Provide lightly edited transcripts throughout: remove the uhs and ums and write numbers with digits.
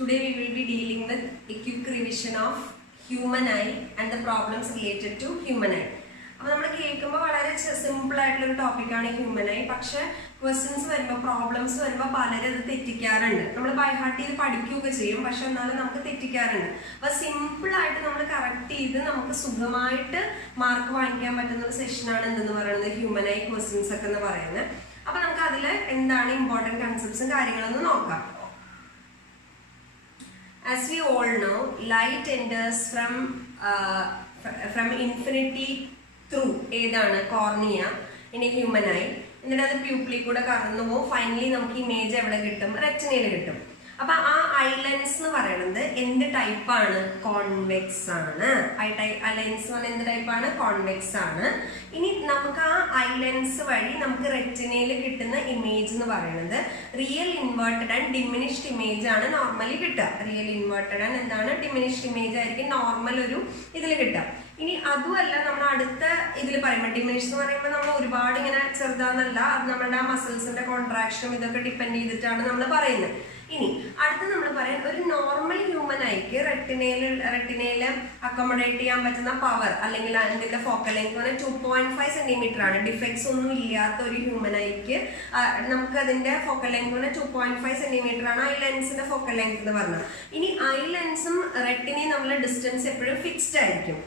Today we will be dealing with a quick revision of human eye and the problems related to human eye. അപ്പോൾ നമ്മൾ കേൾക്കുമ്പോൾ വളരെ simple ആയിട്ടുള്ള ടോപ്പിക്കാണ് human I. പക്ഷെ questions വരുമ്പോൾ പ്രോബ്ലംസ് വരുമ്പോൾ പലരും അത് തെറ്റിക്കാറുണ്ട്. നമ്മൾ ബൈ ഹാർട്ട് ചെയ്ത് പഠിക്കുകയൊക്കെ ചെയ്യും, പക്ഷെ എന്നാലും നമുക്ക് തെറ്റിക്കാറുണ്ട്. അപ്പോൾ സിമ്പിൾ ആയിട്ട് നമ്മൾ കറക്റ്റ് ചെയ്ത് നമുക്ക് സുഖമായിട്ട് മാർക്ക് വാങ്ങിക്കാൻ പറ്റുന്ന ഒരു സെഷനാണ് എന്തെന്ന് പറയുന്നത് ഹ്യൂമൻ ഐ ക്വസ്റ്റ്യൻസ് ഒക്കെ എന്ന് പറയുന്നത്. അപ്പൊ നമുക്ക് അതിൽ എന്താണ് ഇമ്പോർട്ടൻറ്റ് കൺസെപ്റ്റ്സും കാര്യങ്ങളൊന്നും നോക്കാം. As we all know, light enters from infinity through ഏതാണ് cornea in A human I. എന്നിട്ട് അത് പ്യൂപ്പിളിൽ കൂടെ കടന്നു പോകും. ഫൈനലി നമുക്ക് ഇമേജ് എവിടെ കിട്ടും? റെറ്റിനയിൽ കിട്ടും. അപ്പൊ ആ ഐ ലെൻസ് എന്ന് പറയുന്നത് എന്ത് ടൈപ്പാണ്? കോൺവെക്സ് ആണ്. ഐ ലെൻസ് എന്ന് പറഞ്ഞാൽ എന്ത് ടൈപ്പാണ്? കോൺവെക്സ് ആണ്. ഇനി നമുക്ക് ആ ഐ ലെൻസ് വഴി നമുക്ക് റെറ്റിനയിൽ കിട്ടുന്ന ഇമേജ് എന്ന് പറയുന്നത് real inverted and diminished image ആണ് നോർമലി കിട്ടുക. റിയൽ ഇൻവേർട്ടഡ് ആൻഡ് എന്താണ്? ഡിമിനിഷ്ഡ് ഇമേജ് ആയിരിക്കും നോർമൽ ഒരു ഇതിൽ കിട്ടുക. ഇനി അതുമല്ല നമ്മൾ അടുത്ത ഇതിൽ പറയുമ്പോൾ ഡിമിനിഷ് എന്ന് പറയുമ്പോൾ നമ്മൾ ഒരുപാട് ഇങ്ങനെ ചെറുതാന്നല്ല, അത് നമ്മളുടെ ആ മസിൽസിന്റെ കോൺട്രാക്ഷനും ഇതൊക്കെ ഡിപ്പെൻഡ് ചെയ്തിട്ടാണ് നമ്മൾ പറയുന്നത്. ഇനി അടുത്ത് നമ്മൾ പറയാം ഒരു നോർമൽ ഹ്യൂമൻ ഐക്ക് റെറ്റിനയിൽ അക്കോമഡേറ്റ് ചെയ്യാൻ പറ്റുന്ന പവർ അല്ലെങ്കിൽ അതിന്റെ ഫോക്കൽ ലെങ്ത് പറഞ്ഞാൽ 2.5 സെന്റിമീറ്റർ ആണ്. ഡിഫക്ട്സ് ഒന്നും ഇല്ലാത്ത ഒരു ഹ്യൂമൻ ഐക്ക് നമുക്ക് അതിന്റെ ഫോക്കൽ ലെങ്ത് പറഞ്ഞാൽ 2.5 സെന്റിമീറ്റർ ആണ് ഐ ലെൻസിന്റെ ഫോക്കൽ ലെങ്ത് എന്ന് പറഞ്ഞാൽ. ഇനി ഐ ലെൻസും റെറ്റിനയും തമ്മിലുള്ള ഡിസ്റ്റൻസ് എപ്പോഴും ഫിക്സ്ഡ് ആയിരിക്കും.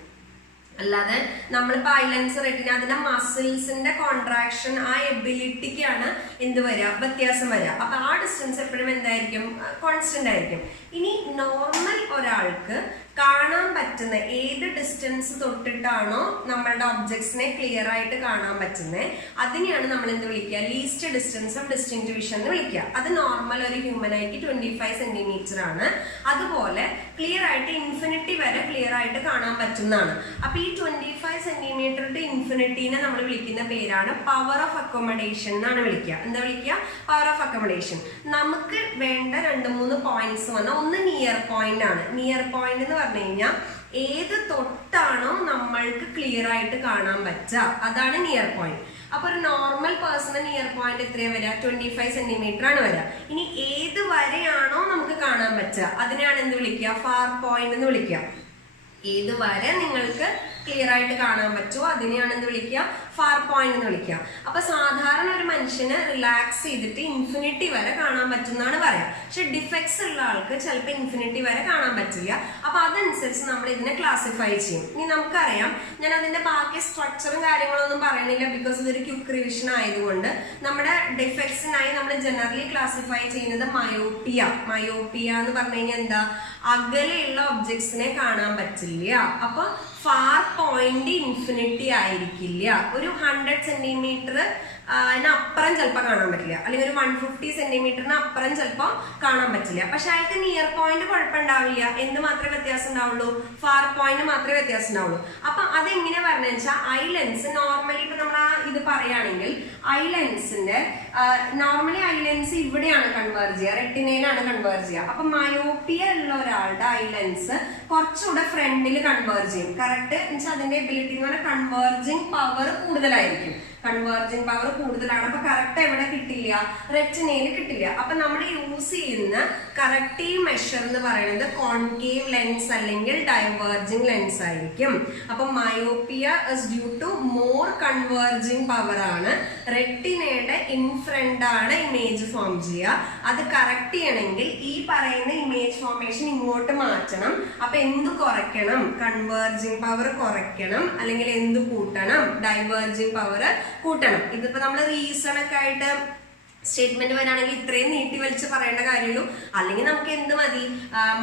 അല്ലാതെ നമ്മളിപ്പോൾ ഐ ലെൻസ് റെറ്റിന അതിന്റെ മസിൽസിന്റെ കോൺട്രാക്ഷൻ ആ എബിലിറ്റിക്കാണ് എന്ത് വരിക? വ്യത്യാസം വരിക. അപ്പൊ ആ ഡിസ്റ്റൻസ് എപ്പോഴും എന്തായിരിക്കും? കോൺസ്റ്റന്റ് ആയിരിക്കും. ഇനി നോർമൽ ഒരാൾക്ക് കാണാൻ പറ്റുന്ന ഏത് ഡിസ്റ്റൻസ് തൊട്ടിട്ടാണോ നമ്മളുടെ ഒബ്ജക്ട്സിനെ ക്ലിയർ ആയിട്ട് കാണാൻ പറ്റുന്നത് അതിനെയാണ് നമ്മൾ എന്ത് വിളിക്കുക? Least distance of distinct vision എന്ന് വിളിക്കുക. അത് നോർമൽ ഒരു ഹ്യൂമൻ ഐക്ക് 25 സെന്റിമീറ്റർ ആണ്. അതുപോലെ ക്ലിയർ ആയിട്ട് ഇൻഫിനിറ്റി വരെ ക്ലിയർ ആയിട്ട് കാണാൻ പറ്റുന്നതാണ്. അപ്പൊ ഈ 25 സെന്റിമീറ്റർ ടു ഇൻഫിനിറ്റീനെ നമ്മൾ വിളിക്കുന്ന പേരാണ് പവർ ഓഫ് അക്കോമഡേഷൻ എന്നാണ് വിളിക്കുക. എന്താ വിളിക്കുക? Power of accommodation. നമുക്ക് വേണ്ട 2-3 പോയിന്റ്സ് വന്നാൽ ഒന്ന് നിയർ പോയിന്റ് ആണ്. നിയർ പോയിന്റ് എന്ന് പറഞ്ഞു കഴിഞ്ഞാൽ ഏത് തൊട്ടാണോ നമ്മൾക്ക് ക്ലിയർ ആയിട്ട് കാണാൻ പറ്റുക അതാണ് നിയർ പോയിന്റ്. അപ്പൊ ഒരു നോർമൽ പേഴ്സണ് നിയർ പോയിന്റ് എത്രയാ വരിക? 25 സെന്റിമീറ്റർ ആണ് വരിക. ഇനി ഏത് വരെയാണോ നമുക്ക് കാണാൻ പറ്റുക അതിനെയാണ് എന്ത് വിളിക്കുക? ഫാർ പോയിന്റ് എന്ന് വിളിക്കുക. ഏത് വരെ നിങ്ങൾക്ക് ക്ലിയർ ആയിട്ട് കാണാൻ പറ്റുമോ അതിനെയാണ് എന്ത് വിളിക്കുക? ഫാർ പോയിന്റ് എന്ന് വിളിക്കുക. അപ്പൊ സാധാരണ ഒരു മനുഷ്യന് റിലാക്സ് ചെയ്തിട്ട് ഇൻഫിനിറ്റി വരെ കാണാൻ പറ്റുന്നതാണ് പറയാം. പക്ഷെ ഡിഫക്ട്സ് ഉള്ള ആൾക്ക് ചിലപ്പോൾ ഇൻഫിനിറ്റി വരെ കാണാൻ പറ്റില്ല. അപ്പൊ അതനുസരിച്ച് നമ്മൾ ഇതിനെ ക്ലാസിഫൈ ചെയ്യും. ഇനി നമുക്കറിയാം, ഞാൻ അതിന്റെ ബാക്കി സ്ട്രക്ചറും കാര്യങ്ങളൊന്നും പറയണില്ല, ബിക്കോസ് ഇതൊരു ക്വിക്ക് റിവിഷൻ ആയതുകൊണ്ട്. നമ്മുടെ ഡിഫക്ട്സിനായി നമ്മൾ ജനറലി ക്ലാസിഫൈ ചെയ്യുന്നത് മയോപ്പിയ എന്ന് പറഞ്ഞു കഴിഞ്ഞാൽ എന്താ? അകലെയുള്ള ഒബ്ജക്ട്സിനെ കാണാൻ പറ്റില്ല. അപ്പൊ ഫാർ പോയിന്റ് ഇൻഫിനിറ്റി ആയിരിക്കില്ല. ഒരു 100 സെന്റിമീറ്റർ അപ്പുറം ചിലപ്പോൾ കാണാൻ പറ്റില്ല, അല്ലെങ്കിൽ ഒരു 150 സെന്റിമീറ്ററിന് അപ്പുറം ചിലപ്പോൾ കാണാൻ പറ്റില്ല. പക്ഷെ അയാൾക്ക് നിയർ പോയിന്റ് കുഴപ്പമുണ്ടാവില്ല. എന്ത് മാത്രമേ വ്യത്യാസം ഉണ്ടാവുള്ളൂ? ഫാർ പോയിന്റ് മാത്രമേ വ്യത്യാസം ഉണ്ടാവുള്ളൂ. അപ്പൊ അതെങ്ങനെ പറഞ്ഞ വെച്ചാൽ ഐ ലെൻസ് നോർമലി ഇപ്പൊ നമ്മൾ ആ ഇത് പറയുകയാണെങ്കിൽ ഐ ലെൻസിന്റെ നോർമലി ഐ ലെൻസ് ഇവിടെയാണ് കൺവേർജ് ചെയ്യുക, റെറ്റിനയിലാണ് കൺവേർജ് ചെയ്യുക. അപ്പൊ മയോപ്പിയ ഉള്ള ഒരാളുടെ ഐ ലെൻസ് കുറച്ചുകൂടെ ഫ്രണ്ടിൽ കൺവേർജ് ചെയ്യും. കറക്റ്റ് എന്നുവെച്ചാൽ അതിന്റെ എബിലിറ്റി എന്ന് പറഞ്ഞാൽ കൺവേർജിങ് പവർ കൂടുതലായിരിക്കും. കൺവേർജിങ് പവർ കൂടുതലാണ്. അപ്പൊ കറക്റ്റ് എവിടെ കിട്ടില്ല? റെറ്റിനയിൽ കിട്ടില്ല. അപ്പൊ നമ്മൾ യൂസ് ചെയ്യുന്ന കറക്റ്റീവ് മെഷർ എന്ന് പറയുന്നത് കോൺകേവ് ലെൻസ് അല്ലെങ്കിൽ ഡൈവേർജിങ് ലെൻസ് ആയിരിക്കും. അപ്പൊ myopia is due to more converging power ആണ്. റെറ്റിനയുടെ ഇൻ ഫ്രണ്ട് ആണ് ഇമേജ് ഫോം ചെയ്യുക. അത് കറക്റ്റ് ചെയ്യണമെങ്കിൽ ഈ പറയുന്ന ഇമേജ് ഫോർമേഷൻ ഇങ്ങോട്ട് മാറ്റണം. അപ്പൊ എന്ത് കുറയ്ക്കണം? കൺവേർജിങ് പവർ കുറയ്ക്കണം, അല്ലെങ്കിൽ എന്ത് കൂട്ടണം? ഡൈവേർജിങ് പവർ കൂട്ടണം. ഇതിപ്പോ നമ്മൾ റീസൺ ഒക്കെ ആയിട്ട് സ്റ്റേറ്റ്മെന്റ് വരാണെങ്കിൽ ഇത്രയും നീട്ടി വലിച്ച് പറയേണ്ട കാര്യമുള്ളൂ. അല്ലെങ്കിൽ നമുക്ക് എന്ത് മതി?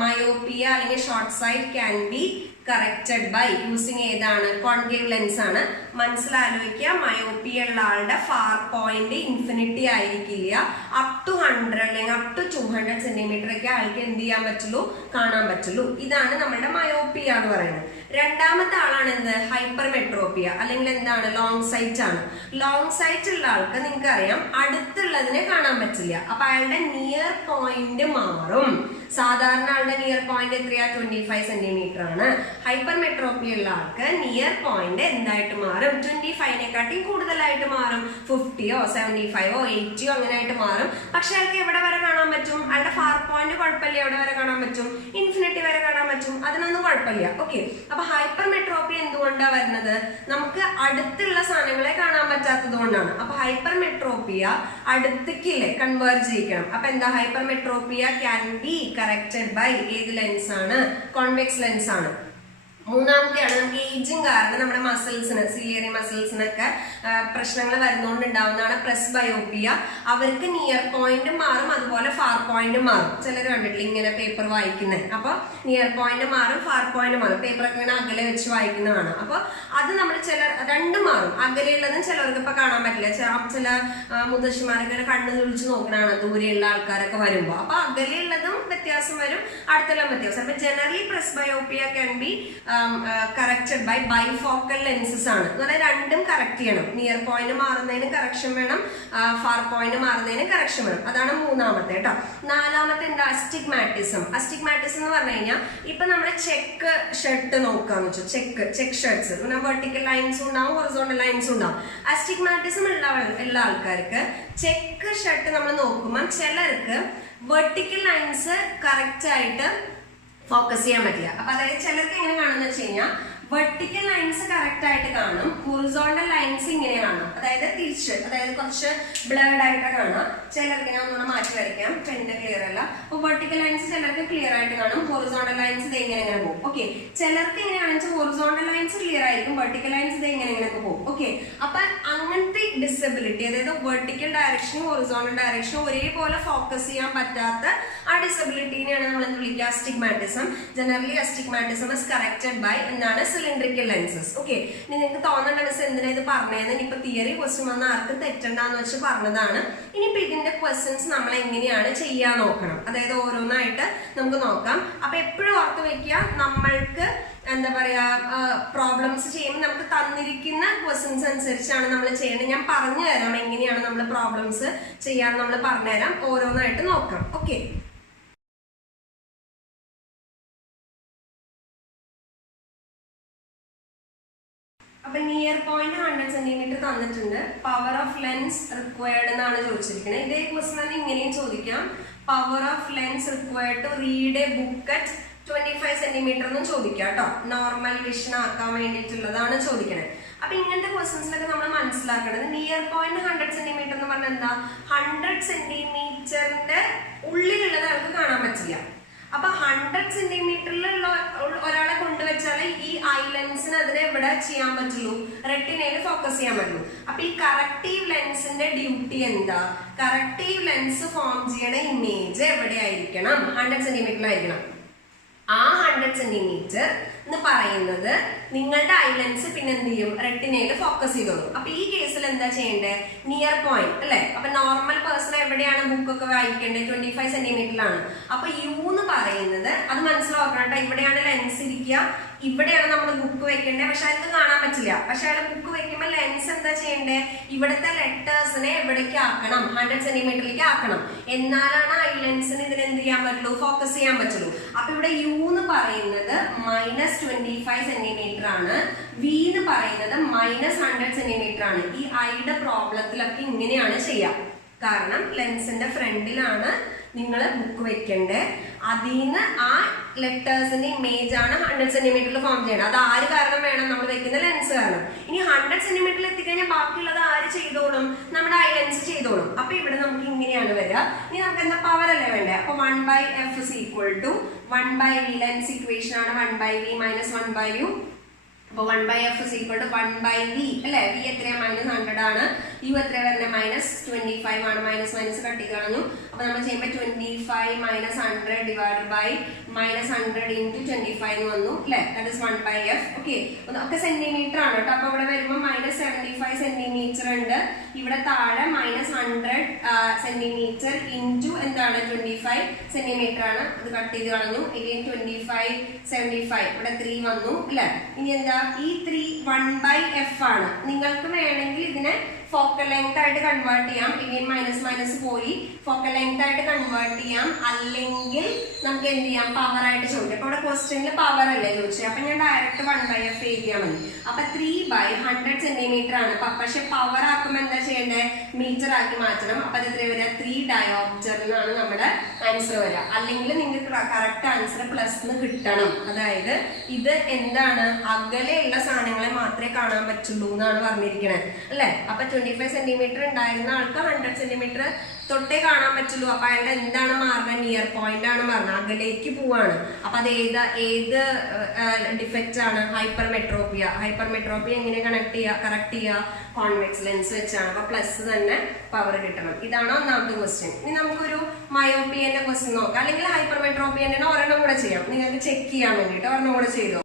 മയോപ്പിയ അല്ലെങ്കിൽ short sight can be corrected by using ഏതാണ്? കോൺകേവ് ലെൻസ് ആണ്. മനസ്സിലാലോചിക്കുക, മയോപ്പിയ ഉള്ള ആളുടെ ഫാർ പോയിന്റ് ഇൻഫിനിറ്റി ആയിരിക്കില്ല. അപ് ടു 100 അല്ലെങ്കിൽ അപ് ടു 200 സെന്റിമീറ്റർ ഒക്കെ ആൾക്ക് എന്ത് ചെയ്യാൻ പറ്റുള്ളൂ? കാണാൻ പറ്റുള്ളൂ. ഇതാണ് നമ്മുടെ മയോപ്പിയ എന്ന് പറയുന്നത്. രണ്ടാമത്തെ ആളാണ് എന്ത്? ഹൈപ്പർമെട്രോപ്പിയ അല്ലെങ്കിൽ എന്താണ്? ലോങ് സൈറ്റ് ആണ്. ലോങ് സൈറ്റ് ഉള്ള ആൾക്ക് നിങ്ങൾക്ക് അറിയാം അടുത്തുള്ളതിനെ കാണാൻ പറ്റില്ല. അപ്പൊ അയാളുടെ നിയർ പോയിന്റ് മാറും. സാധാരണ ആളുടെ നിയർ പോയിന്റ് എത്രയാ 25 സെന്റിമീറ്റർ ആണ്. ഹൈപ്പർ മെട്രോപ്പി ഉള്ള ആൾക്ക് നിയർ പോയിന്റ് എന്തായിട്ട് മാറും? 25-നെക്കാട്ടി കൂടുതലായിട്ട് മാറും. 50-ഓ 75-ഓ 80-ഓ അങ്ങനെ ആയിട്ട് മാറും. പക്ഷെ അയാൾക്ക് എവിടെ വരെ കാണാൻ പറ്റും? അയാളുടെ ഫാർ പോയിന്റ് കുഴപ്പമില്ല, എവിടെ വരെ കാണാൻ പറ്റും? ഇൻഫിനിറ്റി വരെ കാണാൻ പറ്റും. അതിനൊന്നും കുഴപ്പമില്ല. ഓക്കെ, അപ്പൊ ഹൈപ്പർ മെട്രോപ്പി എന്തുകൊണ്ടാണ് വരുന്നത്? നമുക്ക് അടുത്തുള്ള സാധനങ്ങളെ കാണാൻ പറ്റാത്തത് കൊണ്ടാണ്. അപ്പൊ ഹൈപ്പർ മെട്രോപ്പിയ അടുത്തേക്കില്ലേ കൺവേർജ് ചെയ്യിക്കണം. അപ്പൊ എന്താ? Hypermetropia can be corrected by ഏത് ലെൻസ് ആണ്? കോൺവെക്സ് ലെൻസ് ആണ്. മൂന്നാമത്തെയാണ് നമുക്ക് ഏജിങ് കാരണം നമ്മുടെ മസിൽസിന്, സിലിയറി മസിൽസിനൊക്കെ പ്രശ്നങ്ങൾ വരുന്നതുകൊണ്ട് ഉണ്ടാവുന്നതാണ് പ്രസ്ബയോപ്പിയ. അവർക്ക് നിയർ പോയിന്റ് മാറും, അതുപോലെ ഫാർ പോയിന്റ് മാറും. ചിലർ കണ്ടിട്ടില്ല ഇങ്ങനെ പേപ്പർ വായിക്കുന്നത്. അപ്പൊ നിയർ പോയിന്റ് മാറും, ഫാർ പോയിന്റ് മാറും. പേപ്പറൊക്കെ ഇങ്ങനെ അകലെ വെച്ച് വായിക്കുന്നതാണ്. അപ്പൊ അത് നമ്മൾ രണ്ടും മാറും. അകലെയുള്ളതും ചിലവർക്ക് ഇപ്പൊ കാണാൻ പറ്റില്ല. ചില മുത്തശ്ശിമാരൊക്കെ കണ്ണു തുളിച്ച് നോക്കണതാണ് ദൂരെയുള്ള ആൾക്കാരൊക്കെ വരുമ്പോ. അപ്പൊ അകലെയുള്ളതും വ്യത്യാസം വരും, അടുത്തുള്ള വ്യത്യാസം. അപ്പൊ generally presbyopia can be corrected by bifocal lenses ആണ്. എന്ന് പറഞ്ഞാൽ രണ്ടും കറക്റ്റ് ചെയ്യണം. നിയർ പോയിന്റ് മാറുന്നതിന് കറക്ഷൻ വേണം, ഫാർ പോയിന്റ് മാറുന്നതിന് കറക്ഷൻ വേണം. അതാണ് മൂന്നാമത്തെ കേട്ടോ. നാലാമത്തെ എന്താ? അസ്റ്റിഗ്മാറ്റിസം. അസ്റ്റിഗ്മാറ്റിസം എന്ന് പറഞ്ഞു കഴിഞ്ഞാൽ ഇപ്പൊ നമ്മുടെ ചെക്ക് ഷർട്ട് നോക്കാന്ന് വെച്ചു, ചെക്ക് ഷർട്ട്സ് വെർട്ടിക്കൽ ലൈൻസും ഉണ്ടാവും, ഹൊറിസോണ്ടൽ ലൈൻസും ഉണ്ടാവും. അസ്റ്റിഗ്മാറ്റിസം ഉള്ള ആൾക്കാർക്ക് ചെക്ക് ഷർട്ട് നമ്മൾ നോക്കുമ്പോൾ ചിലർക്ക് വെർട്ടിക്കൽ ലൈൻസ് കറക്റ്റ് ആയിട്ട് ഫോക്കസ് ചെയ്യാൻ പറ്റില്ല. അപ്പൊ അതായത് ചിലർക്ക് എങ്ങനെ കാണുന്ന വെച്ച് കഴിഞ്ഞാൽ വെർട്ടിക്കൽ ലൈൻസ് കറക്റ്റ് ആയിട്ട് കാണും, ഹൊറിസോണ്ടൽ ലൈൻസ് ഇങ്ങനെ കാണും. അതായത് തിരിച്ച്, അതായത് കുറച്ച് ബ്ലർഡ് ആയിട്ട് കാണാം. ചിലർക്ക് ഞാൻ ഒന്നുകൂടെ മാറ്റി വരയ്ക്കാം, പെണ്ണ് ക്ലിയർ അല്ല. അപ്പൊ വെർട്ടിക്കൽ ലൈൻസ് ചിലർക്ക് ക്ലിയർ ആയിട്ട് കാണും, ഹൊറിസോണ്ടൽ ലൈൻസ് ഇത് എങ്ങനെ പോകും. ഓക്കെ, ചിലർക്ക് എങ്ങനെയാണെന്ന് വെച്ചാൽ ഹൊറിസോണ്ടൽ ലൈൻസ് ക്ലിയർ ആയിരിക്കും, വെർട്ടിക്കൽ ലൈൻസ് ഇത് എങ്ങനെയൊക്കെ പോകും. ഓക്കെ, അപ്പൊ അങ്ങനത്തെ ഡിസബിലിറ്റി, അതായത് വെർട്ടിക്കൽ ഡയറക്ഷനും ഹൊറിസോണ്ടൽ ഡയറക്ഷനും ഒരേപോലെ ഫോക്കസ് ചെയ്യാൻ പറ്റാത്ത ആ ഡിസബിലിറ്റിനെയാണ് നമ്മൾ എന്ത് വിളിക്കുക? Astigmatism. Generally astigmatism is corrected by എന്താണ്? Cylindrical lenses. ഓക്കെ, ഇനി നിങ്ങൾക്ക് തോന്നേണ്ട മിസ് എന്തിനാ ഇത് പറഞ്ഞതെന്ന് ഇനിയിപ്പോ തിയറി ക്വസ്റ്റ്യൻ വന്ന ആർക്കും തെറ്റണ്ടെന്ന് വെച്ച് പറഞ്ഞതാണ്. ഇനിയിപ്പോ ഇതിന്റെ ക്വസ്റ്റ്യൻസ് നമ്മൾ എങ്ങനെയാണ് ചെയ്യാൻ നോക്കണം. അതായത് ഓരോന്നായിട്ട് നമുക്ക് നോക്കാം. അപ്പൊ എപ്പോഴും ഓർത്ത് വെക്കുക, നമ്മൾക്ക് എന്താ പറയാ പ്രോബ്ലംസ് ചെയ്യുമ്പോൾ നമുക്ക് തന്നിരിക്കുന്ന ക്വസ്റ്റ്യൻസ് അനുസരിച്ചാണ് നമ്മൾ ചെയ്യേണ്ടത്. ഞാൻ പറഞ്ഞു തരാം എങ്ങനെയാണ് നമ്മൾ പ്രോബ്ലംസ് ചെയ്യാൻ നമ്മൾ പറഞ്ഞുതരാം. ഓരോന്നായിട്ട് നോക്കാം. ഓക്കെ, അപ്പൊ നിയർ പോയിന്റ് 100 സെന്റിമീറ്റർ തന്നിട്ടുണ്ട്. പവർ ഓഫ് ലെൻസ് റിക്വയർഡ് എന്നാണ് ചോദിച്ചിരിക്കുന്നത്. ഇതേ ക്വസ്റ്റ്യൻ തന്നെ ഇങ്ങനെയും ചോദിക്കാം. Power of lens required to read a book at 25 centimetre എന്നും ചോദിക്കാം കേട്ടോ. നോർമൽ വിഷൻ ആക്കാൻ വേണ്ടിയിട്ടുള്ളതാണ് ചോദിക്കണത്. അപ്പൊ ഇങ്ങനത്തെ ക്വസ്റ്റ്യൻസിലൊക്കെ നമ്മൾ മനസ്സിലാക്കേണ്ടത് നിയർ പോയിന്റ് 100 സെന്റിമീറ്റർ എന്ന് പറഞ്ഞാൽ എന്താ? 100 സെന്റിമീറ്ററിന്റെ ഉള്ളിലുള്ളത് ആൾക്ക് കാണാൻ പറ്റില്ല. അപ്പൊ 100 സെന്റിമീറ്ററിലുള്ള ഒരാളെ കൊണ്ടുവച്ചാൽ ഈ ഐ ലെൻസിന് അതിനെ എവിടെ ചെയ്യാൻ പറ്റുള്ളൂ? റെറ്റിനയിൽ ഫോക്കസ് ചെയ്യാൻ പറ്റുള്ളൂ. അപ്പൊ ഈ കറക്റ്റീവ് ലെൻസിന്റെ ഡ്യൂട്ടി എന്താ? കറക്റ്റീവ് ലെൻസ് ഫോം ചെയ്യണ ഇമേജ് എവിടെയായിരിക്കണം? 100 സെന്റിമീറ്ററിലായിരിക്കണം. ആ 100 സെന്റിമീറ്റർ എന്ന് പറയുന്നത് നിങ്ങളുടെ ഐ ലെൻസ് പിന്നെ എന്ത് ചെയ്യും? റെറ്റിനയിൽ ഫോക്കസ് ചെയ്തോളൂ. അപ്പൊ ഈ കേസിൽ എന്താ ചെയ്യേണ്ടത്? നിയർ പോയിന്റ് അല്ലെ? അപ്പൊ നോർമൽ പേഴ്സൺ എവിടെയാണ് ബുക്കൊക്കെ വായിക്കേണ്ടത്? 25 സെന്റിമീറ്ററിലാണ്. അപ്പൊ യു എന്ന് പറയുന്നത് അത് മനസ്സിലാക്കണം കേട്ടോ. ഇവിടെയാണ് ലെൻസ് ഇരിക്കുക, ഇവിടെയാണ് നമ്മൾ ബുക്ക് വെക്കേണ്ടത്. പക്ഷെ അയാൾക്ക് കാണാൻ പറ്റില്ല. പക്ഷെ അയാൾ ബുക്ക് വെക്കുമ്പോൾ ലെൻസ് എന്താ ചെയ്യേണ്ടത്? ഇവിടുത്തെ ലെറ്റേഴ്സിനെ എവിടേക്ക് ആക്കണം? 100 സെന്റിമീറ്ററിലേക്ക് ആക്കണം. എന്നാലാണ് ഐ ലെൻസിന് ഇതിന് എന്ത് ചെയ്യാൻ പറ്റുള്ളൂ? ഫോക്കസ് ചെയ്യാൻ പറ്റുള്ളൂ. അപ്പൊ ഇവിടെ യു എന്ന് പറയുന്നത് -25 സെന്റിമീറ്റർ ആണ്, വി എന്ന് പറയുന്നത് -100 സെന്റിമീറ്റർ ആണ്. ഈ ഐയുടെ പ്രോബ്ലത്തിലൊക്കെ ഇങ്ങനെയാണ് ചെയ്യാം. കാരണം ലെൻസിന്റെ ഫ്രണ്ടിലാണ് നിങ്ങൾ ബുക്ക് വെക്കേണ്ടത്. അതിന്ന് ആ ലെറ്റേഴ്സിന്റെ ഇമേജ് ആണ് 100 സെന്റിമീറ്ററിൽ ഫോം ചെയ്യണം. അത് ആര് കാരണം വേണം? നമ്മൾ വെക്കുന്ന ലെൻസ് കാരണം. ഇനി 100 സെന്റിമീറ്ററിൽ എത്തിക്കഴിഞ്ഞാൽ ബാക്കിയുള്ളത് ആര് ചെയ്തോളും? നമ്മുടെ ഐ ലെൻസ് ചെയ്തോളും. അപ്പൊ ഇവിടെ നമുക്ക് ഇങ്ങനെയാണ് വരിക. ഇനി നമുക്ക് എന്താ? പവർ അല്ലേ വേണ്ടേ? അപ്പൊ 1/f = 1/v. ലെൻസ് ഇക്വേഷൻ ആണ് 1/v - 1/u. അപ്പൊ 1/f = 1/v അല്ലെ? v എത്രയാ? -100 ആണ്. u എത്രയാ വരുന്നത്? -25 ആണ്. മൈനസ് കട്ടി കളഞ്ഞു. അപ്പൊ നമ്മൾ ചെയ്യുമ്പോൾ 25 - 100 ഡിവൈഡ് ബൈ -100 × 25 എന്ന് വന്നു അല്ലെ? That is 1/f. ഓക്കെ, ഒക്കെ സെന്റിമീറ്റർ ആണ് കേട്ടോ. അപ്പൊ ഇവിടെ വരുമ്പോൾ -75 സെന്റിമീറ്റർ സെന്റിമീറ്റർ ഉണ്ട്, ഇവിടെ താഴെ -100 സെന്റിമീറ്റർ ഇൻറ്റു എന്താണ് 25 സെന്റിമീറ്റർ ആണ്. അത് കട്ട് ചെയ്ത് കളഞ്ഞു. again 25 75 ഇവിടെ 3 വന്നു അല്ലെ. ഇനി എന്താ ഈ 3 1/f ആണ്. നിങ്ങൾക്ക് വേണമെങ്കിൽ ഇതിനെ ഫോക്കൽ ലെങ്ത് ആയിട്ട് കൺവേർട്ട് ചെയ്യാം. again മൈനസ് പോയി ഫോക്കൽ ലെങ്ത് ആയിട്ട് കൺവേർട്ട് ചെയ്യാം. അല്ലെങ്കിൽ നമുക്ക് എന്ത് ചെയ്യാം, പവർ ആയിട്ട് ചോദിക്കാം. അപ്പൊ ഇവിടെ ക്വസ്റ്റ്യനിൽ പവർ അല്ലേ ചോദിച്ചത്, അപ്പൊ ഞാൻ ഡയറക്റ്റ് 1/f എഴുതിയാൽ മതി. അപ്പൊ 3/100 സെന്റിമീറ്റർ ആണ്. പക്ഷെ പവർ ആക്കുമ്പോൾ എന്താ ചെയ്യേണ്ടത്, മീറ്റർ ആക്കി മാറ്റണം. അപ്പൊ അത് എത്ര വരിക, 3 ഡയോപ്റ്റർ എന്നാണ് നമ്മുടെ ആൻസർ വരിക. അല്ലെങ്കിൽ നിങ്ങൾക്ക് കറക്റ്റ് ആൻസർ പ്ലസ് കിട്ടണം. അതായത് ഇത് എന്താണ്, അകലെയുള്ള സാധനങ്ങളെ മാത്രമേ കാണാൻ പറ്റുള്ളൂ എന്നാണ് പറഞ്ഞിരിക്കുന്നത് അല്ലെ. അപ്പൊ 25 സെന്റിമീറ്റർ ഉണ്ടായിരുന്ന ആൾക്ക് 100 സെന്റിമീറ്റർ തൊട്ടേ കാണാൻ പറ്റുള്ളൂ. അപ്പൊ അയാളുടെ എന്താണ് മാറുന്നത്, നിയർ പോയിന്റ് ആണ് മാറുന്നത്, അകലേക്ക് പോവാണ്. അപ്പൊ അത് ഏത് ഡിഫക്റ്റ് ആണ്, ഹൈപ്പർമെട്രോപ്പിയ. ഹൈപ്പർമെട്രോപ്പിയ എങ്ങനെ കറക്റ്റ് ചെയ്യുക, കോൺവെക്സ് ലെൻസ് വെച്ചാണ്. അപ്പൊ പ്ലസ് തന്നെ പവർ കിട്ടണം. ഇതാണ് ഒന്നാമത്തെ ക്വസ്റ്റ്യൻ. ഇനി നമുക്കൊരു മയോപ്പിയന്റെ ക്വസ്റ്റ്യൻ നോക്കാം, അല്ലെങ്കിൽ ഹൈപ്പർമെട്രോപ്പിയന്റെ ഒരെണ്ണം കൂടെ ചെയ്യാം. നിങ്ങൾക്ക് ചെക്ക് ചെയ്യാൻ വേണ്ടിട്ട് ഒരെണ്ണം കൂടെ ചെയ്തോ.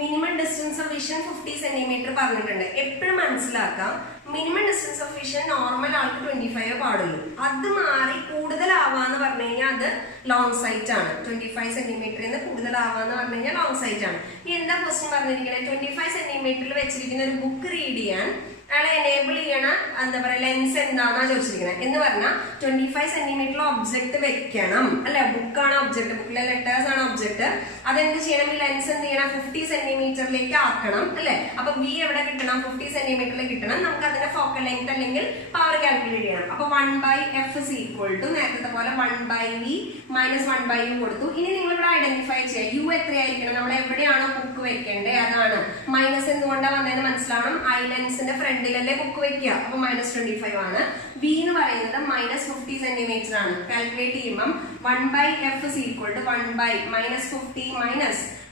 Minimum distance of vision 50 centimetre പറഞ്ഞിട്ടുണ്ട്. എപ്പോഴും മനസ്സിലാക്കാം, minimum distance of vision normal ആൾക്ക് 25 പാടുള്ളൂ. അത് മാറി കൂടുതലാവാന്ന് പറഞ്ഞു കഴിഞ്ഞാൽ അത് ലോങ് സൈറ്റ് ആണ്. 25 സെന്റിമീറ്ററിൽ നിന്ന് കൂടുതലാവാന്ന് പറഞ്ഞു കഴിഞ്ഞാൽ ലോങ് സൈറ്റ് ആണ്. ഈ എന്താ ക്വസ്റ്റ്യൻ പറഞ്ഞിരിക്കുന്നത്, 25 സെന്റിമീറ്ററിൽ വെച്ചിരിക്കുന്ന ഒരു ബുക്ക് റീഡ് ചെയ്യാൻ അയാളെ എനേബിൾ ചെയ്യണ എന്താ പറയാ ലെൻസ് എന്താണെന്നാ ചോദിച്ചിരിക്കുന്നത്. എന്ന് പറഞ്ഞാൽ 25 സെന്റിമീറ്ററിൽ ഒബ്ജക്ട് വെക്കണം അല്ലെ. ബുക്കാണ് ഒബ്ജക്ട്, ബുക്കിലെ ലെറ്റേഴ്സ് ആണ് ഒബ്ജക്ട്. അതെന്ത് ചെയ്യണം, ഈ ലെൻസ് എന്ത് ചെയ്യണം, 50 സെന്റിമീറ്ററിലേക്ക് ആക്കണം അല്ലെ. അപ്പൊ വി എവിടെ കിട്ടണം, 50 സെന്റിമീറ്ററിൽ കിട്ടണം. നമുക്ക് അതിന്റെ ഫോക്കൽ ലെങ്ത് അല്ലെങ്കിൽ പവർ കാൽക്കുലേറ്റ് ചെയ്യണം. അപ്പൊ 1/f is equal to നേരത്തെ പോലെ 1/v - 1/u കൊടുത്തു. ഇനി നിങ്ങൾ ഇവിടെ ഐഡന്റിഫൈ ചെയ്യുക, യു എത്രയായിരിക്കണം, നമ്മൾ എവിടെയാണോ ബുക്ക് വെക്കേണ്ടത് അതാണ്. മൈനസ് എന്തുകൊണ്ടാണ് വന്നതെന്ന് മനസ്സിലാവണം. ഐ ലെൻസിന്റെ ഫ്രണ്ടിലല്ലേ ബുക്ക് വെക്കുക, അപ്പൊ -25 ആണ്. v എന്ന് പറയുന്നത് -50 സെന്റിമീറ്റർ ആണ്. കാൽക്കുലേറ്റ് ചെയ്യുമ്പോൾ 1/f is equal to 1/-50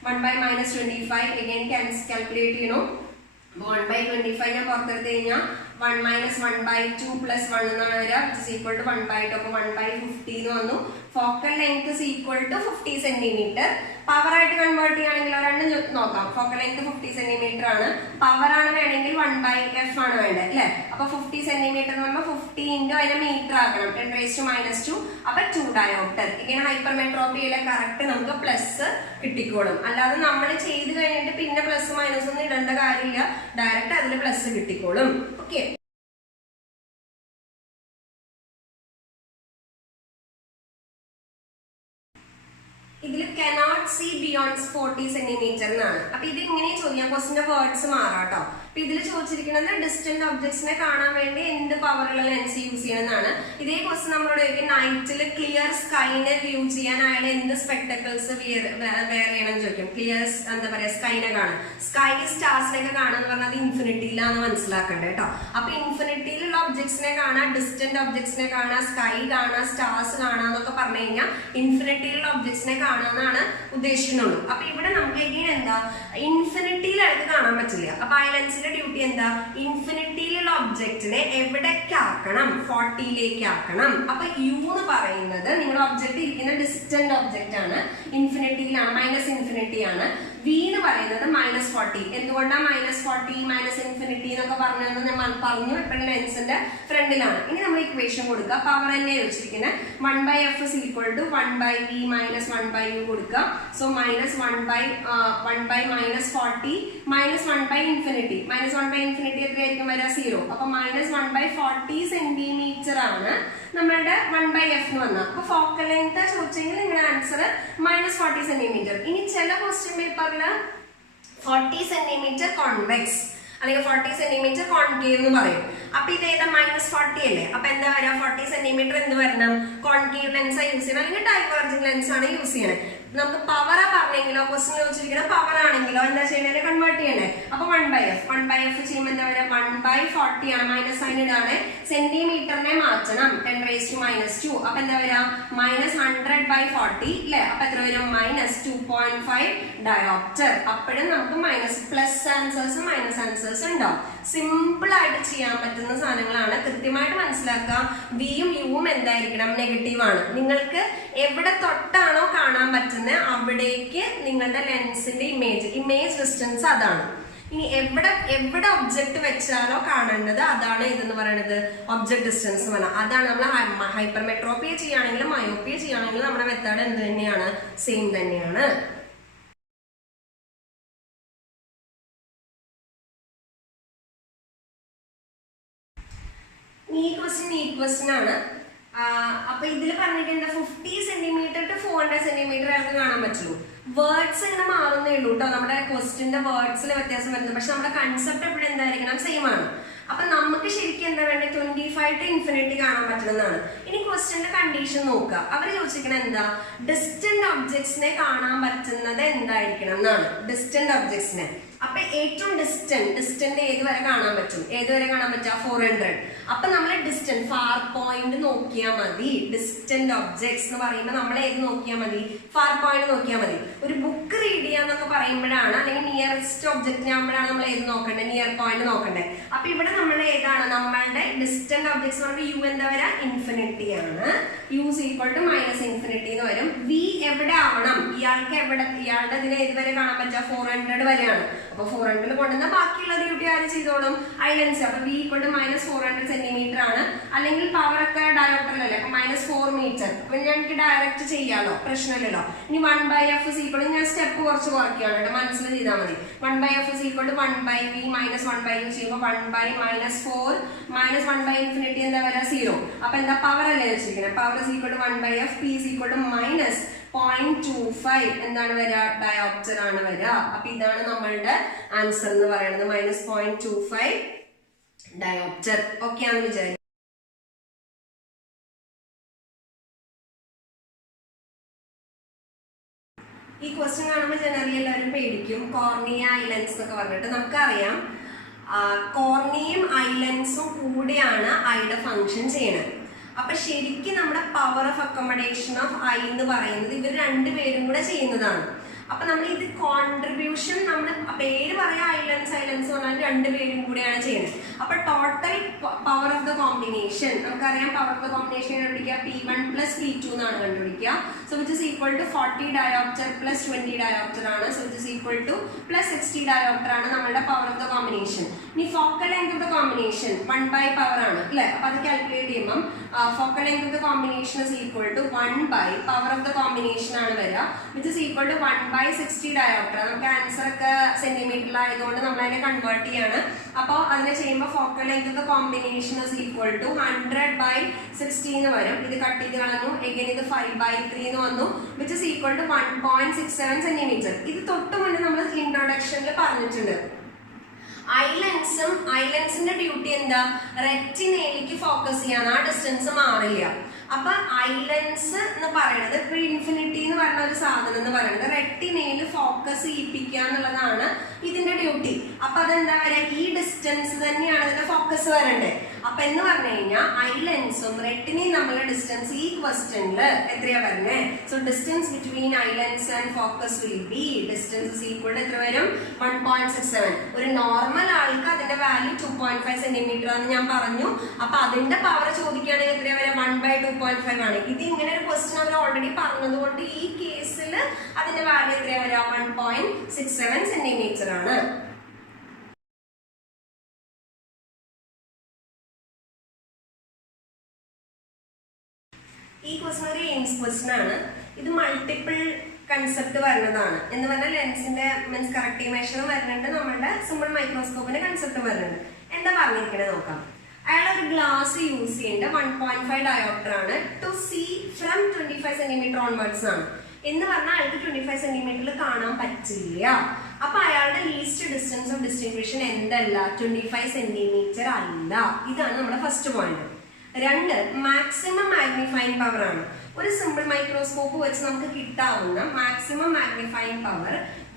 1/-25 again calculate ചെയ്യണം. 1/25 ഞാൻ പുറത്തെടുത്ത് കഴിഞ്ഞാൽ 1 - 1/2 + 1 എന്നാണ് വരിക, which is equal to 1/2. അപ്പൊ 1/50 എന്ന് വന്നു. Focal length is equal to 50 centimetre. Power ആയിട്ട് കൺവേർട്ട് ചെയ്യുകയാണെങ്കിൽ രണ്ടും നോക്കാം. ഫോക്കൽ ലെങ്ത് 50 സെന്റിമീറ്റർ ആണ്, പവർ ആണ് വേണമെങ്കിൽ 1/f ആണ് വേണ്ടത് അല്ലെ. അപ്പൊ 50 സെന്റിമീറ്റർ എന്ന് പറയുമ്പോൾ 50 ഇൻറ്റു അതിനെ മീറ്റർ ആക്കണം, 10⁻². അപ്പൊ 2 ഡയോപ്റ്റർ. ഇങ്ങനെ ഹൈപ്പർമെട്രോപ്പിയിലെ കറക്റ്റ് നമുക്ക് പ്ലസ് കിട്ടിക്കോളും. അല്ലാതെ നമ്മൾ ചെയ്ത് കഴിഞ്ഞിട്ട് പിന്നെ പ്ലസ് മൈനസ് ഒന്നും ഇടേണ്ട കാര്യമില്ല, ഡയറക്റ്റ് അതിൽ പ്ലസ് കിട്ടിക്കോളും. ഓക്കെ, ഇതിൽ cannot see beyond 40 സെന്റിമീറ്റർ എന്നാണ്. അപ്പൊ ഇത് ഇങ്ങനെ ചോദിക്കാം, ക്വസ്റ്റിന്റെ വേർഡ്സ് മാറാട്ടോ. അപ്പൊ ഇതിൽ ചോദിച്ചിരിക്കുന്നത് ഡിസ്റ്റന്റ് ഒബ്ജക്ട്സിനെ കാണാൻ വേണ്ടി എന്ത് പവറുള്ള ലെൻസ് യൂസ് ചെയ്യണമെന്നാണ്. ഇതേ ക്വസ്റ്റ്യൻ നമ്മളോട് നൈറ്റിൽ ക്ലിയർ സ്കൈനെ വ്യൂ ചെയ്യാൻ അയാൾ എന്ത് സ്പെക്ടക്കിൾസ് വെയർ ചെയ്യണം ചോദിക്കും. ക്ലിയർ എന്താ പറയാ സ്കൈനെ കാണാൻ, സ്കൈ സ്റ്റാർസിനൊക്കെ കാണാന്ന് പറഞ്ഞാൽ അത് ഇൻഫിനിറ്റിയിലാന്ന് മനസ്സിലാക്കണ്ടേ കേട്ടോ. അപ്പൊ ഇൻഫിനിറ്റിയിലുള്ള ഒബ്ജക്ട്സിനെ കാണാൻ, ഡിസ്റ്റന്റ് ഒബ്ജക്ട്സിനെ കാണാൻ, സ്കൈ കാണാൻ, സ്റ്റാർസ് കാണാന്നൊക്കെ പറഞ്ഞു കഴിഞ്ഞാൽ ഇൻഫിനിറ്റിയിലുള്ള ഒബ്ജക്ട്സിനെ കാണാന്നാണ് ഉദ്ദേശിക്കുന്നുള്ളൂ. അപ്പൊ ഇവിടെ നമുക്ക് എങ്ങനെ എന്താ ഇൻഫിനിറ്റിയിലായിട്ട് കാണാൻ പറ്റില്ല. അപ്പൊ ആ ലെൻസിന്റെ ഡ്യൂട്ടി എന്താ, ഇൻഫിനിറ്റിയിലുള്ള ഒബ്ജക്റ്റിനെ എവിടേക്ക് ആക്കണം, 40ലേക്ക് ആക്കണം. അപ്പൊ യു എന്ന് പറയുന്നത് നിങ്ങളുടെ ഒബ്ജക്റ്റ് ഇരിക്കുന്ന ഡിസ്റ്റന്റ് ഒബ്ജക്റ്റ് ആണ്, ഇൻഫിനിറ്റിയിലാണ്, -∞ ആണ്. വി എന്ന് പറയുന്നത് -40. എന്തുകൊണ്ടാണ് -40 -∞ എന്നൊക്കെ പറഞ്ഞതെന്ന് ഞാൻ പറഞ്ഞു. എപ്പോഴും ലെൻസിന്റെ ഫ്രണ്ടിലാണ്. ഇനി നമ്മൾ ഇക്വേഷൻ കൊടുക്കുക, പവർ തന്നെ വെച്ചിരിക്കുന്നത് 1/f is equal to 1/v - 1/u കൊടുക്കുക. സോ -1/-40 -1/∞. -1/∞ എത്രയായിരിക്കും വരിക, 0. അപ്പൊ -1/40 സെന്റിമീറ്റർ ആണ് നമ്മളുടെ 1/f എന്ന് വന്നത്. അപ്പൊ ഫോക്കൽ ലെങ്ത് ചോദിച്ചെങ്കിൽ നിങ്ങളുടെ ആൻസർ -40 സെന്റിമീറ്റർ. ഇനി ചില ക്വസ്റ്റ്യൻ പേപ്പറിൽ 40 സെന്റിമീറ്റർ കോൺവെക്സ് അല്ലെങ്കിൽ 40 സെന്റിമീറ്റർ കോൺകേവ് എന്ന് പറയും. അപ്പൊ ഇത് ഏതാ, -40 അല്ലേ. അപ്പൊ എന്താ വരിക, 40 സെന്റിമീറ്റർ എന്ത് വരണം, കോൺകേവ് ലെൻസ് യൂസ് ചെയ്യണം, അല്ലെങ്കിൽ ഡൈവേർജിംഗ് ലെൻസ് ആണ് യൂസ് ചെയ്യണേ. നമുക്ക് പവറാ പറഞ്ഞെങ്കിലോ ക്വസ്റ്റ്യൻ ചോദിച്ചിരിക്കുന്ന പവർ ആണെങ്കിലോ എന്താ ചെയ്യണേ, കൺവേർട്ട് ചെയ്യണേ. അപ്പൊ 1/f ചെയ്യുമ്പോൾ എന്താ വരിക, 1/40 ആണ്, മൈനസ് സൈൻ ഇടാണ്. സെന്റിമീറ്ററിനെ മാറ്റണം, 10⁻². അപ്പൊ എന്താ വരിക, -100/40 അല്ലെ. അപ്പൊ എത്ര വരും, -2.5 ഡയോപ്റ്റർ. അപ്പോഴും നമുക്ക് പ്ലസ് ആൻസേഴ്സ് മൈനസ് ആൻസേഴ്സ് ഉണ്ടാവും. സിമ്പിൾ ആയിട്ട് ചെയ്യാൻ പറ്റുന്ന സാധനങ്ങളാണ്. കൃത്യമായിട്ട് മനസ്സിലാക്കുക, വിയും യുവും എന്തായിരിക്കണം, നെഗറ്റീവ് ആണ്. നിങ്ങൾക്ക് എവിടെ തൊട്ടാണോ കാണാൻ പറ്റുന്നത് അവിടേക്ക് നിങ്ങളുടെ ലെൻസിന്റെ ഇമേജ് ഡിസ്റ്റൻസ് അതാണ്. ഇനി എവിടെ ഒബ്ജക്ട് വെച്ചാലോ കാണേണ്ടത് അതാണ് ഇതെന്ന് പറയുന്നത് ഒബ്ജക്ട് ഡിസ്റ്റൻസ് എന്ന് പറഞ്ഞാൽ. അതാണ് നമ്മൾ ഹൈപ്പർമെട്രോപ്പിയ ചെയ്യുകയാണെങ്കിലും മയോപ്പിയ ചെയ്യുകയാണെങ്കിലും നമ്മുടെ മെത്തേഡ് എന്ത് തന്നെയാണ്, സെയിം തന്നെയാണ്. ഈ ക്വസ്റ്റ്യൻ ആണ്. അപ്പൊ ഇതിൽ പറഞ്ഞിട്ടുണ്ട് 50 സെന്റിമീറ്റർ ടു 400 സെന്റിമീറ്റർ ആൾക്ക് കാണാൻ പറ്റുള്ളൂ. വേർഡ്സ് ഇങ്ങനെ മാറുന്നേ ഉള്ളൂ കേട്ടോ, നമ്മുടെ ക്വസ്റ്റിന്റെ വേർഡ്സിൽ വ്യത്യാസം വരുന്നത്. പക്ഷെ നമ്മുടെ കൺസെപ്റ്റ് എപ്പോഴും എന്തായിരിക്കണം, സെയിം ആണ്. അപ്പൊ നമുക്ക് ശരിക്കും എന്താ വേണ്ടത്, 25 ടു ഇൻഫിനിറ്റി കാണാൻ പറ്റുന്നതാണ്. ഇനി ക്വസ്റ്റ്യന്റെ കണ്ടീഷൻ നോക്കുക. അവർ ചോദിച്ചിരിക്കുന്നത് എന്താ, ഡിസ്റ്റന്റ് ഒബ്ജക്ട്സിനെ കാണാൻ പറ്റുന്നത് എന്തായിരിക്കണം എന്നാണ്. ഡിസ്റ്റന്റ് ഒബ്ജക്ട്സിനെ. അപ്പൊ ഏറ്റവും ഡിസ്റ്റന്റ് ഏതുവരെ കാണാൻ പറ്റും, ഏതുവരെ കാണാൻ പറ്റുക, 400. അപ്പൊ നമ്മൾ ഡിസ്റ്റന്റ് ഫാർ പോയിന്റ് നോക്കിയാൽ മതി. ഡിസ്റ്റന്റ് ഒബ്ജക്ട്സ് എന്ന് പറയുമ്പോൾ നമ്മൾ ഏത് നോക്കിയാൽ മതി, ഫാർ പോയിന്റ് നോക്കിയാൽ മതി. ഒരു ബുക്ക് റീഡ് ചെയ്യാന്നൊക്കെ പറയുമ്പോഴാണ്, അല്ലെങ്കിൽ നിയറസ്റ്റ് ഒബ്ജക്റ്റിനെ ആകുമ്പോഴാണ് നമ്മൾ ഏത് നോക്കണ്ടേ, നിയർ പോയിന്റ് നോക്കണ്ടേ. അപ്പൊ ഇവിടെ നമ്മൾ ഏതാണ്, നമ്മളുടെ ഡിസ്റ്റന്റ് ഒബ്ജക്ട്സ് പറയുമ്പോൾ യു എന്താ വരാ, ഇൻഫിനിറ്റി ആണ്. U equal to minus infinity എന്ന് വരും. വി എവിടെ ആവണം, ഇയാളുടെ ഇതിനെ ഏതുവരെ കാണാൻ പറ്റുക, 400 വരെയാണ്. അപ്പൊ 400 കൊണ്ടുവന്ന ബാക്കിയുള്ള ഡ്യൂട്ടി ആര് ചെയ്തോളും, ഐലൻസ്. അപ്പൊ v equal to minus 400 centimetre ആണ്. അല്ലെങ്കിൽ പവർ ഒക്കെ ഡയോപ്റ്ററിലല്ലേ, അപ്പൊ -4 മീറ്റർ. അപ്പൊ ഞങ്ങൾക്ക് ഡയറക്റ്റ് ചെയ്യാലോ, പ്രശ്നമില്ലല്ലോ. ഇനി 1/f ഈക്വൽ, ഞാൻ സ്റ്റെപ്പ് കുറച്ച് കുറയ്ക്കുകയാണ് കേട്ടോ, മനസ്സിൽ ചെയ്താൽ മതി. 1/f equal to 1/v minus 1/u ചെയ്യുമ്പോൾ 1/-4 മൈനസ് 1/ഇൻഫിനിറ്റി എന്താ വരാ, 0. അപ്പൊ എന്താ, പവർ അല്ലേ വെച്ചിരിക്കുന്നത്. Power equal to 1/f, p equal to minus 0.25 എന്താണ് വരിക, ഡയോപ്റ്റർ ആണ് വരിക. അപ്പൊ ഇതാണ് നമ്മളുടെ ആൻസർ എന്ന് പറയുന്നത്, -0.25 ഡയോപ്റ്റർ. ഓക്കെ ആണെന്ന് വിചാരിക്കും. ഈ ക്വസ്റ്റ്യൻ കാണുമ്പോൾ ജനറലി എല്ലാവരും പേടിക്കും, കോർണിയ ഐലൻഡ്സ് എന്നൊക്കെ പറഞ്ഞിട്ട്. നമുക്കറിയാം കോർണിയയും ഐലൻഡ്സും കൂടിയാണ് ഐയുടെ ഫംഗ്ഷൻ ചെയ്യണത്. അപ്പൊ ശരിക്കും നമ്മുടെ power of accommodation of I എന്ന് പറയുന്നത് ഇവർ രണ്ടുപേരും കൂടെ ചെയ്യുന്നതാണ്. അപ്പൊ നമ്മൾ ഇത് കോൺട്രിബ്യൂഷൻ, നമ്മൾ പേര് പറയാം ഐലൻഡ്സ് പറഞ്ഞാൽ രണ്ടുപേരും കൂടെയാണ് ചെയ്യുന്നത്. അപ്പൊ total power of the combination നമുക്കറിയാം. പവർ ഓഫ് ദ കോമ്പിനേഷൻ കണ്ടുപിടിക്കുക, P1 + P2 എന്നാണ് കണ്ടുപിടിക്കുക. So which is equal to 40 dioptre + 20 dioptre ആണ്. So which is equal to +60 dioptre ആണ് നമ്മളുടെ പവർ ഓഫ് ദ കോമ്പിനേഷൻ. ഇനി focal length of the combination 1 power ആണ് അല്ലെ. അപ്പൊ അത് കാൽക്കുലേറ്റ് ചെയ്യുമ്പോൾ focal length of the combination is equal to 1 power of the combination ആണ് വരിക. Which is equal to 1/60 dioptre. നമുക്ക് ആൻസർ ഒക്കെ സെന്റിമീറ്ററിലായതുകൊണ്ട് നമ്മൾ അതിനെ കൺവേർട്ട് ചെയ്യാണ്. അപ്പോൾ അതിനെ ചെയ്യുമ്പോൾ focal length of the combination is equal to 100/60 എന്ന് വരും. ഇത് കട്ട് ചെയ്ത് കളഞ്ഞു. എഗൈൻ ഇത് 5/3 എന്ന് വന്നു. Which is equal to 1.67 centimetre. ഇത് തൊട്ട് മുന്നേ നമ്മൾ ഇൻട്രൊഡക്ഷനിൽ പറഞ്ഞിട്ടുണ്ട്. ഐലൻഡ്സിന്റെ ഡ്യൂട്ടി എന്താ, റെറ്റിനയിലേക്ക് ഫോക്കസ് ചെയ്യാൻ, ആ ഡിസ്റ്റൻസ് മാറില്ല. അപ്പൊ ഐലൻഡ്സ് എന്ന് പറയുന്നത് ഇപ്പൊ ഇൻഫിനിറ്റി എന്ന് പറഞ്ഞ ഒരു സാധനം എന്ന് പറയുന്നത് റെറ്റിനയിൽ ഫോക്കസ് ചെയ്യിപ്പിക്കുക എന്നുള്ളതാണ് ഇതിന്റെ ഡ്യൂട്ടി. അപ്പൊ അതെന്താ പറയാ, ഈ ഡിസ്റ്റൻസ് തന്നെയാണ് ഇതിന്റെ ഫോക്കസ് വരണ്ടേ. അപ്പൊ എന്ന് പറഞ്ഞു കഴിഞ്ഞാൽ ഐലൻഡ്സും റെറ്റിനയും തമ്മിലുള്ള ഡിസ്റ്റൻസ് ഈ ക്വസ്റ്റ്യനിൽ എത്രയാ വരുന്നേ. So distance between eye lens and focus will be, distance equal to എത്ര വരും, 1.67. ഒരു നോർമൽ ആൾക്ക് അതിന്റെ വാല്യൂ 2.5 സെന്റിമീറ്റർ ആണെന്ന് ഞാൻ പറഞ്ഞു. അപ്പൊ അതിന്റെ പവർ ചോദിക്കുകയാണെങ്കിൽ എത്രയാ വരെ, 1/2.5 ആണ്. ഇത് ഇങ്ങനെ ഒരു ക്വസ്റ്റ്യൻ അവർ ഓൾറെഡി പറഞ്ഞതുകൊണ്ട് ഈ കേസിൽ അതിന്റെ വാല്യൂ എത്രയാ വരാ, 1.67 സെന്റിമീറ്റർ ആണ്. ഈ ക്വസ്റ്റ്യൻ ഒരു എയിംസ് ക്വസ്റ്റ്യൻ ആണ്. ഇത് മൾട്ടിപ്പിൾ കൺസെപ്റ്റ് വരുന്നതാണ്. എന്ന് പറഞ്ഞാൽ ലെൻസിന്റെ മീൻസ് കറക്റ്റീവ് മെഷർ വരുന്നുണ്ട്, നമ്മളുടെ സിമ്പിൾ മൈക്രോസ്കോപ്പിന്റെ കൺസെപ്റ്റ് വരുന്നുണ്ട്. എന്താ പറഞ്ഞിരിക്കണത് നോക്കാം. അയാൾ ഒരു ഗ്ലാസ് യൂസ് ചെയ്യേണ്ട 1.5 ഡയോപ്റ്റർ ആണ്. To see from 25 centimetre onwards ആണ്. എന്ന് പറഞ്ഞാൽ അയാൾക്ക് 25 സെന്റിമീറ്ററിൽ കാണാൻ പറ്റില്ല. അപ്പൊ അയാളുടെ ലീസ്റ്റ് ഡിസ്റ്റൻസ് ഓഫ് ഡിസ്റ്റിങ്വിഷൻ എന്തല്ല, 25 സെന്റിമീറ്റർ അല്ല. ഇതാണ് നമ്മുടെ first point. 2, maximum magnifying power ആണ്. ഒരു സിമ്പിൾ മൈക്രോസ്കോപ്പ് വെച്ച് നമുക്ക് കിട്ടാവുന്ന മാക്സിമം മാഗ്നിഫൈങ് പവർ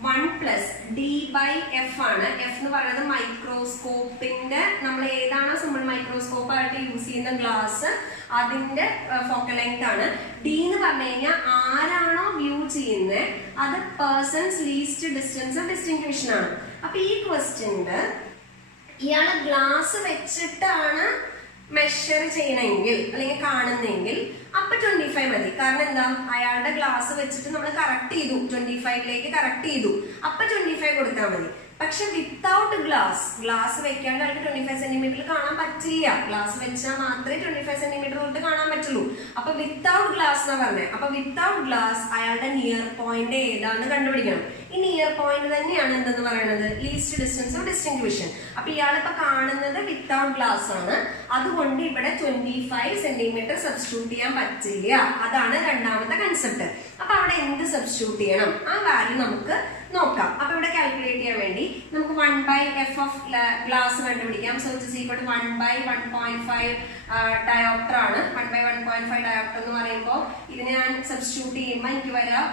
1 + d/f ആണ്. എഫ് എന്ന് പറയുന്നത് മൈക്രോസ്കോപ്പിന്റെ, നമ്മൾ ഏതാണോ സിമ്പിൾ മൈക്രോസ്കോപ്പ് ആയിട്ട് യൂസ് ചെയ്യുന്ന ഗ്ലാസ് അതിന്റെ ഫോക്കൽ ലെങ്ത് ആണ്. ഡി എന്ന് പറഞ്ഞു കഴിഞ്ഞാൽ ആരാണോ വ്യൂ ചെയ്യുന്നത് അത് പേഴ്സൺസ് ലീസ്റ്റ് ഡിസ്റ്റൻസ് ഓഫ് ഡിസ്റ്റിങ്വിഷൻ ആണ്. അപ്പൊ ഈ ക്വസ്റ്റ്യനില് ഇയാള് ഗ്ലാസ് വെച്ചിട്ടാണ് മെഷർ ചെയ്യണമെങ്കിൽ അല്ലെങ്കിൽ കാണുന്നെങ്കിൽ അപ്പൊ 25 മതി. കാരണം എന്താ, അയാളുടെ ഗ്ലാസ് വെച്ചിട്ട് നമ്മൾ കറക്റ്റ് ചെയ്തു, 25ലേക്ക് കറക്റ്റ് ചെയ്തു, അപ്പൊ 25 കൊടുത്താൽ മതി. പക്ഷെ വിത്തൗട്ട് ഗ്ലാസ് വെക്കാണ്ട് അയാൾക്ക് 25 സെന്റിമീറ്ററിൽ കാണാൻ പറ്റില്ല. ഗ്ലാസ് വെച്ചാൽ മാത്രമേ 25 സെന്റിമീറ്റർ തൊട്ട് കാണാൻ പറ്റുള്ളൂ. അപ്പൊ വിത്തൗട്ട് ഗ്ലാസ് എന്നാ പറഞ്ഞത്. അപ്പൊ വിത്തൗട്ട് ഗ്ലാസ് അയാളുടെ നിയർ പോയിന്റ് ഏതാണെന്ന് കണ്ടുപിടിക്കണം. ഈ നിയർ പോയിന്റ് തന്നെയാണ് എന്തെന്ന് പറയുന്നത്, ലീസ്റ്റ് ഡിസ്റ്റൻസ് ഓഫ് ഡിസ്റ്റിങ്വിഷൻ. അപ്പൊ ഇയാളിപ്പോ കാണുന്നത് വിത്തൗട്ട് ഗ്ലാസ് ആണ്. അതുകൊണ്ട് ഇവിടെ 25 സെന്റിമീറ്റർ സബ്സ്റ്റിറ്റ്യൂട്ട് ചെയ്യാൻ പറ്റില്ല. അതാണ് രണ്ടാമത്തെ കൺസെപ്റ്റ്. അപ്പൊ അവിടെ എന്ത് സബ്സ്റ്റിറ്റ്യൂട്ട് ചെയ്യണം, ആ വാല്യൂ നമുക്ക് നോക്കാം. അപ്പൊ ഇവിടെ കാൽക്കുലേറ്റ് ചെയ്യാൻ വേണ്ടി നമുക്ക് 1/f ഓഫ് ഗ്ലാസ് കണ്ടുപിടിക്കാം. So it is equal to 1/1.5 dioptre ആണ്. 1/1.5 ഡയോപ്റ്റർ എന്ന് പറയുമ്പോൾ ഇതിനെ ഞാൻ സബ്സ്റ്റിറ്റ്യൂട്ട് ചെയ്യുമ്പോൾ എനിക്ക് വരാം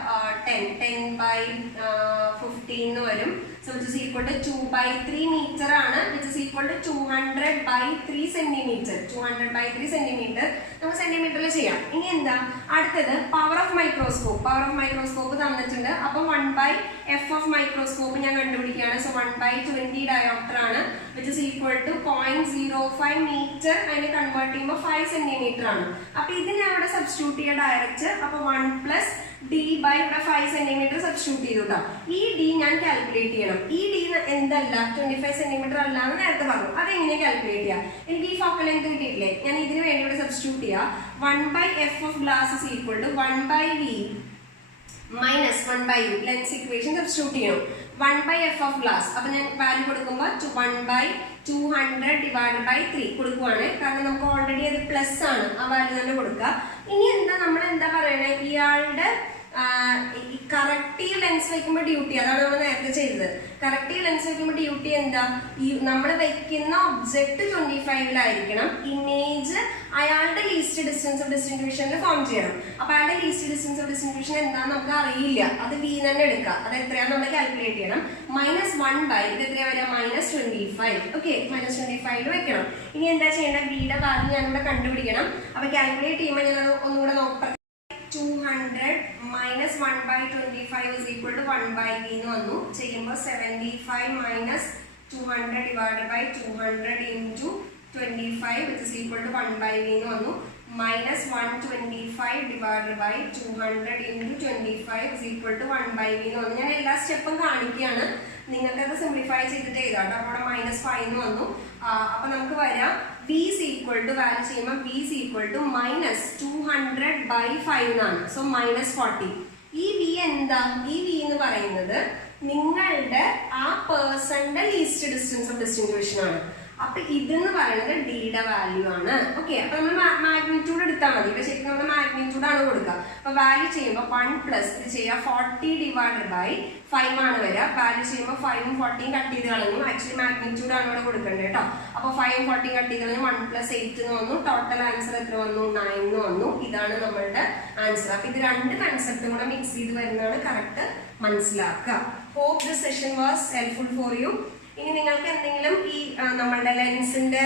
10/15 എന്ന് വരും. So it is equal to 2/3 metre ആണ്, which is equal to 200/3 centimetre. 200/3 centimetre നമുക്ക് സെന്റിമീറ്ററിൽ ചെയ്യാം. ഇനി എന്താ അടുത്തത്, പവർ ഓഫ് മൈക്രോസ്കോപ്പ് തന്നിട്ടുണ്ട്. അപ്പൊ 1/f ഓഫ് മൈക്രോസ്കോപ്പ് ഞാൻ കണ്ടുപിടിക്കുകയാണ്. സോ 1/20 ഡയോപ്റ്റർ ആണ്, which is equal to 0.05 metre. അതിന് കൺവേർട്ട് ചെയ്യുമ്പോൾ 5 സെന്റിമീറ്റർ ആണ്. അപ്പൊ ഇതിനെ അവിടെ സബ്സ്റ്റിറ്റ്യൂട്ട് ചെയ്യുക ഡയറക്റ്റ്. അപ്പൊ 1 + d by ഇവിടെ 5 സെന്റിമീറ്റർ സബ്സ്റ്റിറ്റ്യൂട്ട് ചെയ്തു. ഈ d ഞാൻ കാൽക്കുലേറ്റ് ചെയ്യണം. ഈ d എന്തല്ല 25 സെന്റിമീറ്റർ അല്ല എന്ന് നേരത്തെ പറഞ്ഞു. അതെങ്ങനെ കാൽക്കുലേറ്റ് ചെയ്യാം, എനിക്ക് ഈ ഫോക്കൽ ലെങ്ത് കിട്ടിയിട്ടില്ലേ, ഞാൻ ഇതിന് വേണ്ടി ഇവിടെ സബ്സ്റ്റിറ്റ്യൂട്ട് ചെയ്യാം. 1/f of glass is equal to 1/v minus 1/u. Lens equation substitute ചെയ്യണം. 1/f of glass. അപ്പൊ ഞാൻ വാല്യൂ കൊടുക്കുമ്പോൾ 1/200/3 കൊടുക്കുവാണ്. കാരണം നമുക്ക് ഓൾറെഡി അത് പ്ലസ് ആണ്, ആ വാല്യൂ തന്നെ കൊടുക്കുക. ഇനി എന്താ നമ്മൾ എന്താ പറയണേ, ഇയാളുടെ കറക്റ്റീവ് ലെൻസ് വെക്കുമ്പോൾ ഡ്യൂട്ടി, അതാണ് നമ്മൾ നേരത്തെ ചെയ്തത്. കറക്റ്റീവ് ലെൻസ് വെക്കുമ്പോൾ ഡ്യൂട്ടി എന്താ, ഈ നമ്മൾ വെക്കുന്ന ഒബ്ജക്ട് 25-ലായിരിക്കണം. ഇമേജ് അയാളുടെ ലീസ്റ്റ് ഡിസ്റ്റൻസ് ഓഫ് ഡിസ്റ്റിങ്വിഷനിൽ ഫോം ചെയ്യണം. അപ്പൊ അയാളുടെ ലീസ്റ്റ് ഡിസ്റ്റൻസ് ഓഫ് ഡിസ്റ്റിങ്വിഷൻ എന്താണെന്ന് നമുക്ക് അറിയില്ല. അത് v തന്നെ എടുക്കുക. അത് എത്രയാണെന്ന് നമ്മൾ കാൽക്കുലേറ്റ് ചെയ്യണം. -1/, ഇത് എത്രയാ വരിക, -25. ഓക്കെ, -25 വെക്കണം. ഇനി എന്താ ചെയ്യേണ്ടത്, വിയുടെ വാല്യൂ ഞാനിവിടെ കണ്ടുപിടിക്കണം. അപ്പൊ കാൽക്കുലേറ്റ് ചെയ്യുമ്പോൾ ഞാൻ ഒന്നുകൂടെ നോക്കാം. 200 minus 1/25 is equal to 1/v എന്ന് വന്നു. ചെയ്യുമ്പോൾ 75 - 200 divided by 200 into 25 which is equal to 1/v എന്ന് വന്നു. -125 divided by 200 into 25 is equal to 1/v എന്ന് വന്നു. ഞാൻ എല്ലാ സ്റ്റെപ്പും കാണിക്കുകയാണ്, നിങ്ങൾക്ക് അത് സിംപ്ലിഫൈ ചെയ്തിട്ട് എഴുതാം. അപ്പോൾ അവിടെ -5 എന്ന് വന്നു. അപ്പൊ നമുക്ക് വരാം v is equal to value ചെയ്യുമ്പോൾ v is equal to -200/5 എന്നാണ്. സോ -40. ഈ v എന്താ, ഈ v എന്ന് പറയുന്നത് നിങ്ങളുടെ ആ പേഴ്സന്റെ ലീസ്റ്റ് ഡിസ്റ്റൻസ് ഓഫ് ഡിസ്റ്റിങ്വിഷൻ ആണ്. അപ്പൊ ഇതെന്ന് പറയുന്നത് ഡിയുടെ വാല്യൂ ആണ്. ഓക്കെ, അപ്പൊ നമ്മൾ മാഗ്നിറ്റ്യൂഡ് എടുത്താൽ മതി. ഇപ്പൊ ശരിക്കും നമ്മൾ മാഗ്നിറ്റ്യൂഡ് ആണ് കൊടുക്കുക. അപ്പൊ വാല്യൂ ചെയ്യുമ്പോൾ 1 + ഇത് ചെയ്യാം 40 divided by 5 ആണ് വരിക. വാല്യൂ ചെയ്യുമ്പോൾ 5ഉം 40ഉം കട്ട് ചെയ്ത് കളഞ്ഞു. ആക്ച്വലി മാഗ്നിറ്റ്യൂഡ് ആണ് ഇവിടെ കൊടുക്കേണ്ടത് കേട്ടോ. അപ്പൊ 5ഉം 40ഉം കട്ട് ചെയ്ത് കളഞ്ഞു. 1 + 8 എന്ന് വന്നു. ടോട്ടൽ ആൻസർ എത്ര വന്നു, 9 എന്ന് വന്നു. ഇതാണ് നമ്മളുടെ ആൻസർ. അപ്പൊ ഇത് രണ്ട് കൺസെപ്റ്റും കൂടെ മിക്സ് ചെയ്ത് വരുന്നതാണ് കറക്റ്റ് മനസ്സിലാക്കുക. Hope this session was helpful for you. ഇനി നിങ്ങൾക്ക് എന്തെങ്കിലും ഈ നമ്മളുടെ ലെൻസിന്റെ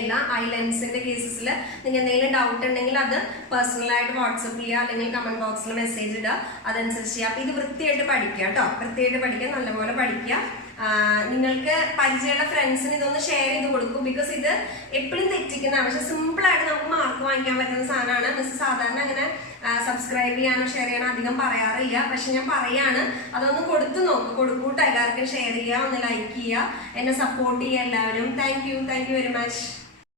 അല്ല ഐ ലെൻസിന്റെ കേസസിൽ നിങ്ങൾക്ക് എന്തെങ്കിലും ഡൗട്ട് ഉണ്ടെങ്കിൽ അത് പേഴ്സണലായിട്ട് വാട്സപ്പ് ചെയ്യുക, അല്ലെങ്കിൽ കമന്റ് ബോക്സിൽ മെസ്സേജ് ഇടുക. അതനുസരിച്ച് ചെയ്യുക. അപ്പൊ ഇത് വൃത്തിയായിട്ട് പഠിക്കുക കേട്ടോ. വൃത്തിയായിട്ട് പഠിക്കുക, നല്ലപോലെ പഠിക്കുക. നിങ്ങൾക്ക് പരിചയമുള്ള ഫ്രണ്ട്സിന് ഇതൊന്ന് ഷെയർ ചെയ്ത് കൊടുക്കും. ബിക്കോസ് ഇത് എപ്പോഴും തെറ്റിക്കുന്നതാണ്. പക്ഷെ സിമ്പിൾ ആയിട്ട് നമുക്ക് മാർക്ക് വാങ്ങിക്കാൻ പറ്റുന്ന സാധനമാണ്. മിസ് സാധാരണ അങ്ങനെ സബ്സ്ക്രൈബ് ചെയ്യാനോ ഷെയർ ചെയ്യാനോ അധികം പറയാറില്ല. പക്ഷെ ഞാൻ പറയാണ്, അതൊന്ന് കൊടുത്തു നോക്ക്. കൊടുക്കൂട്ടോ, എല്ലാവർക്കും ഷെയർ ചെയ്യുക, ഒന്ന് ലൈക്ക് ചെയ്യുക, എന്നെ സപ്പോർട്ട് ചെയ്യുക എല്ലാവരും. Thank you very much.